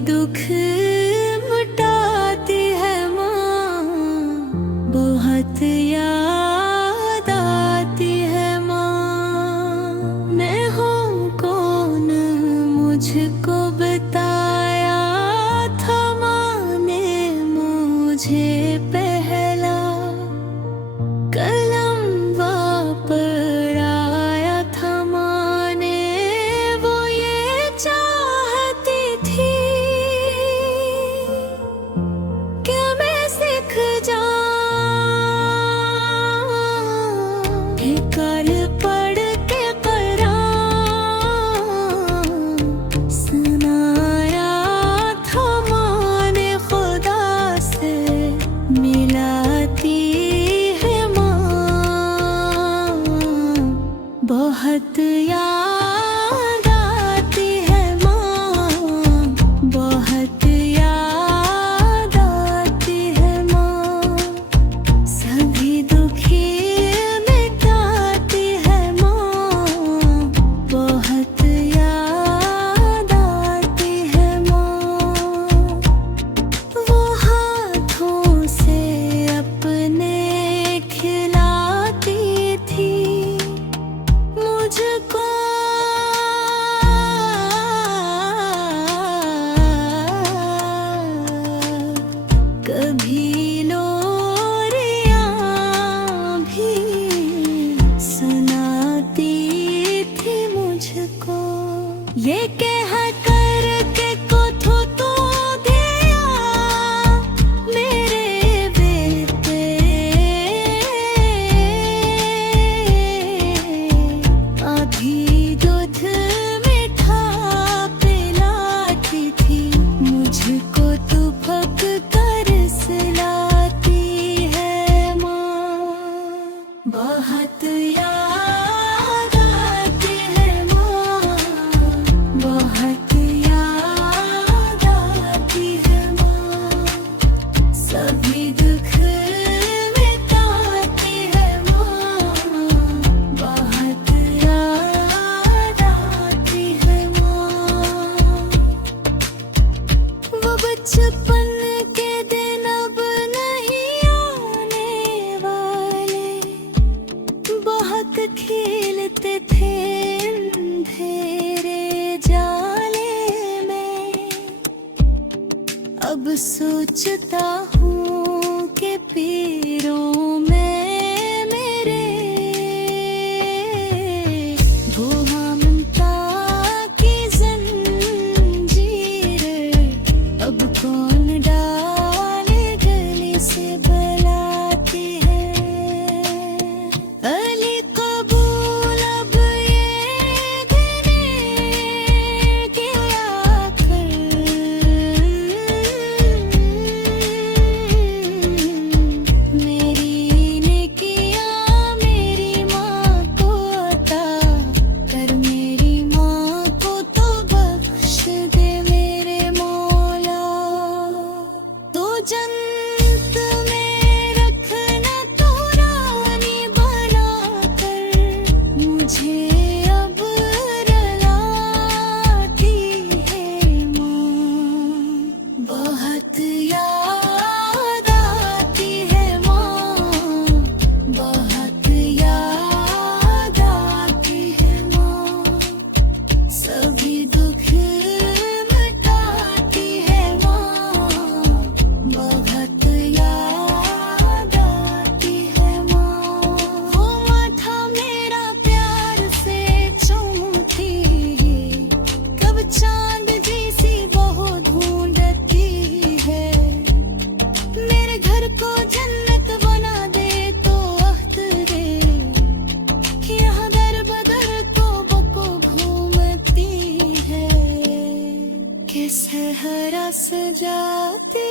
दुख मिटाती है माँ, बहुत याद आती है माँ। मैं हूँ कौन मुझको बताया था माँ ने मुझे पहला, कलम वापर आया था माँ ने, वो ये चाहती थी कि मैं सीख जाऊं कि कल पढ़ के कुरान सुनाया था माँ ने, खुदा से मिलाती है माँ, बहुत याद आती है माँ, बहुत याद आती है माँ। सभी दुखी मिटाती है माँ, बहुत याद आती है माँ। वो हाथों से अपने खिलाती थी मुझको, कभी लोरियां भी सुनाती थी मुझको। ये कह कर के कुछ तो दिया मेरे बेटे, आधी दूध मीठा पिलाती थी मुझको, तू फक कर सिलाती है माँ, बहुत याद आती है माँ, बहुत याद आती है माँ। सभी दुख मिटाती है माँ, बहुत याद आती है माँ। वो बचपन के दिन अब नहीं आने वाले, बहुत खेलते थे अंधेरे जाले में। अब सोचता हूँ कि पीरों में मेरे वो ममता की जंजीर, अब कौन डाले गले से बुलाती है। अली कबूल अब ये दिन किया कर, मेरी नेकियां मेरी माँ को अता कर, मेरी माँ को तो बख्श दे मेरे मौला। तो जन्नत में रखना तो रानी बना कर, मुझे अब रुलाती है माँ, बहुत याद आती है माँ, बहुत याद आती है माँ। सभी दुख मिटाती है माँ, बहुत याद आती है माँ। वो माथा मेरा प्यार से चूमती है, कब चांद जैसी बहू ढूंढती है। मेरे घर को जन्नत बना दे तो अहद दे, कि यहाँ दर बदर को बको घूमती है, कि सहरा सजाती